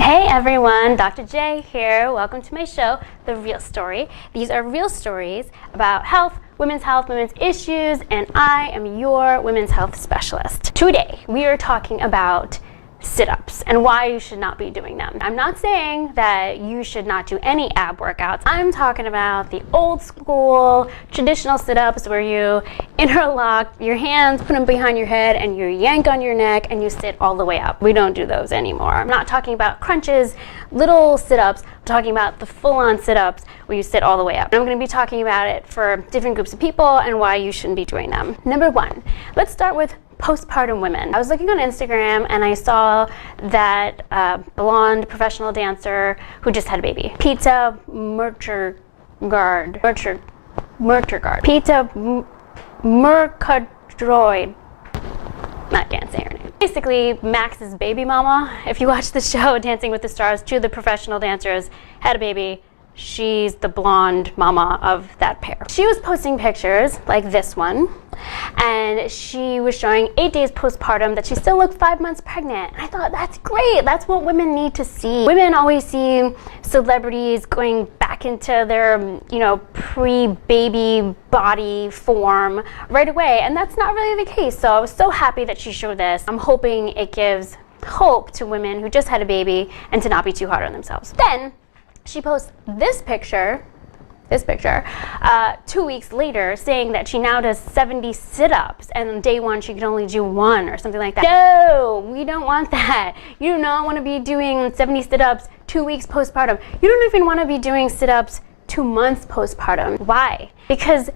Hey everyone, Dr. J here. Welcome to my show, The Real Story. These are real stories about health, women's issues, and I am your women's health specialist. Today, we are talking about sit-ups and why you should not be doing them. I'm not saying that you should not do any ab workouts. I'm talking about the old school traditional sit-ups where you interlock your hands, put them behind your head, and you yank on your neck and you sit all the way up. We don't do those anymore. I'm not talking about crunches, little sit-ups. I'm talking about the full-on sit-ups where you sit all the way up. And I'm going to be talking about it for different groups of people and why you shouldn't be doing them. Number one, let's start with postpartum women. I was looking on Instagram and I saw that blonde professional dancer who just had a baby, Pita Mercadroid. Pita Mercadroid. Can't say her name. Basically, Max's baby mama. If you watch the show Dancing with the Stars, two of the professional dancers had a baby. She's the blonde mama of that pair. She was posting pictures like this one, and she was showing 8 days postpartum that she still looked 5 months pregnant. And I thought, that's great. That's what women need to see. Women always see celebrities going back into their, pre-baby body form right away, and that's not really the case. So I was so happy that she showed this. I'm hoping it gives hope to women who just had a baby and to not be too hard on themselves. Then she posts this picture 2 weeks later, saying that she now does 70 sit-ups, and on day one she can only do 1 or something like that. No, we don't want that. You do not want to be doing 70 sit-ups 2 weeks postpartum. You don't even want to be doing sit-ups 2 months postpartum. Why? Because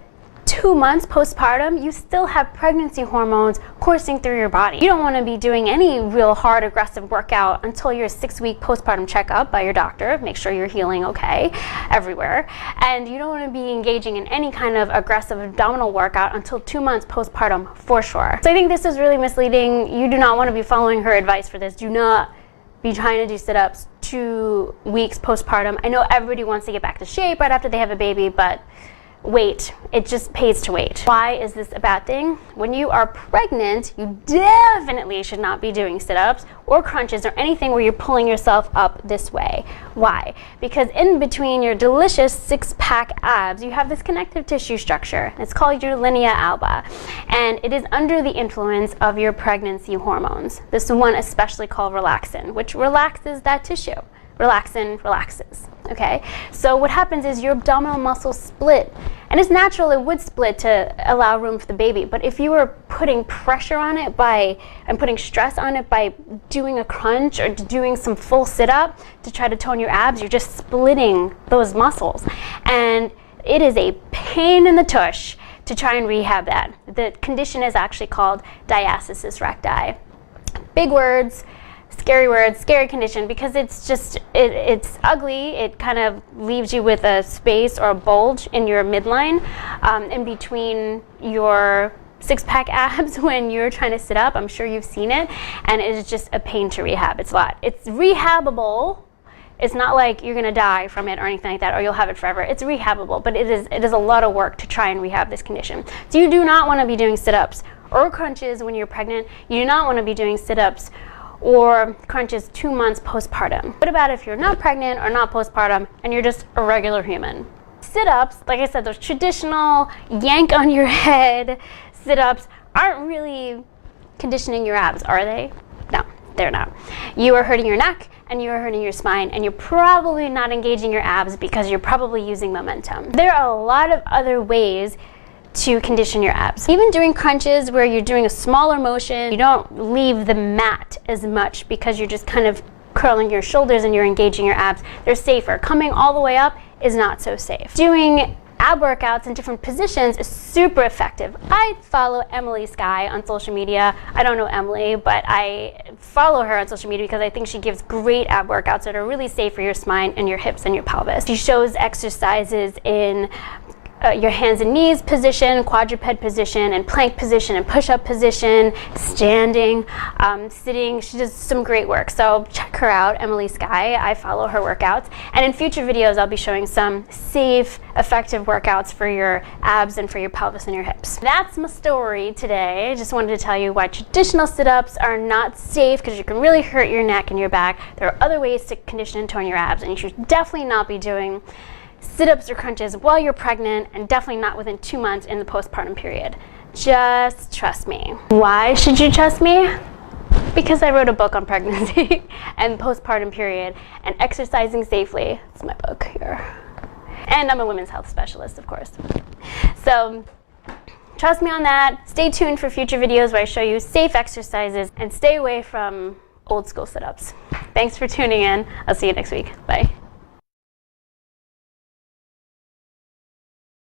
2 months postpartum, you still have pregnancy hormones coursing through your body. You don't want to be doing any real hard, aggressive workout until your 6-week postpartum checkup by your doctor. Make sure you're healing okay everywhere. And you don't want to be engaging in any kind of aggressive abdominal workout until 2 months postpartum for sure. So I think this is really misleading. You do not want to be following her advice for this. Do not be trying to do sit-ups 2 weeks postpartum. I know everybody wants to get back to shape right after they have a baby, but wait, it just pays to wait. Why is this a bad thing? When you are pregnant, you definitely should not be doing sit-ups or crunches or anything where you're pulling yourself up this way. Why? Because in between your delicious 6-pack abs, you have this connective tissue structure. It's called your linea alba, and it is under the influence of your pregnancy hormones. This one especially called relaxin, which relaxes that tissue. Relaxin relaxes. Okay, so what happens is your abdominal muscles split, and it's natural it would split to allow room for the baby, but if you were putting pressure on it and putting stress on it by doing a crunch or doing some full sit-up to try to tone your abs, you're just splitting those muscles, and it is a pain in the tush to try and rehab that. The condition is actually called diastasis recti. Big words, scary condition, because it's ugly. It kind of leaves you with a space or a bulge in your midline in between your 6-pack abs when you're trying to sit up. I'm sure you've seen it, and it is just a pain to rehab. It's a lot. It's rehabable. It's not like you're gonna die from it or anything like that, or you'll have it forever. It's rehabable, but it is a lot of work to try and rehab this condition. So you do not want to be doing sit-ups or crunches when you're pregnant. You do not want to be doing sit-ups or crunches 2 months postpartum. What about if you're not pregnant or not postpartum and you're just a regular human? Sit-ups, like I said, those traditional yank on your head sit-ups aren't really conditioning your abs, are they? No, they're not. You are hurting your neck and you are hurting your spine, and you're probably not engaging your abs because you're probably using momentum. There are a lot of other ways to condition your abs. Even doing crunches where you're doing a smaller motion, you don't leave the mat as much because you're just kind of curling your shoulders and you're engaging your abs. They're safer. Coming all the way up is not so safe. Doing ab workouts in different positions is super effective. I follow Emily Skye on social media. I don't know Emily, but I follow her on social media because I think she gives great ab workouts that are really safe for your spine and your hips and your pelvis. She shows exercises in your hands and knees position, quadruped position, and plank position, and push-up position, standing, sitting. She does some great work. So check her out, Emily Skye. I follow her workouts. And in future videos, I'll be showing some safe, effective workouts for your abs and for your pelvis and your hips. That's my story today. I just wanted to tell you why traditional sit-ups are not safe, because you can really hurt your neck and your back. There are other ways to condition and tone your abs, and you should definitely not be doing sit-ups or crunches while you're pregnant, and definitely not within 2 months in the postpartum period. Just trust me. Why should you trust me? Because I wrote a book on pregnancy and postpartum period and exercising safely. It's my book here. And I'm a women's health specialist, of course. So trust me on that. Stay tuned for future videos where I show you safe exercises, and stay away from old school sit-ups. Thanks for tuning in. I'll see you next week. Bye.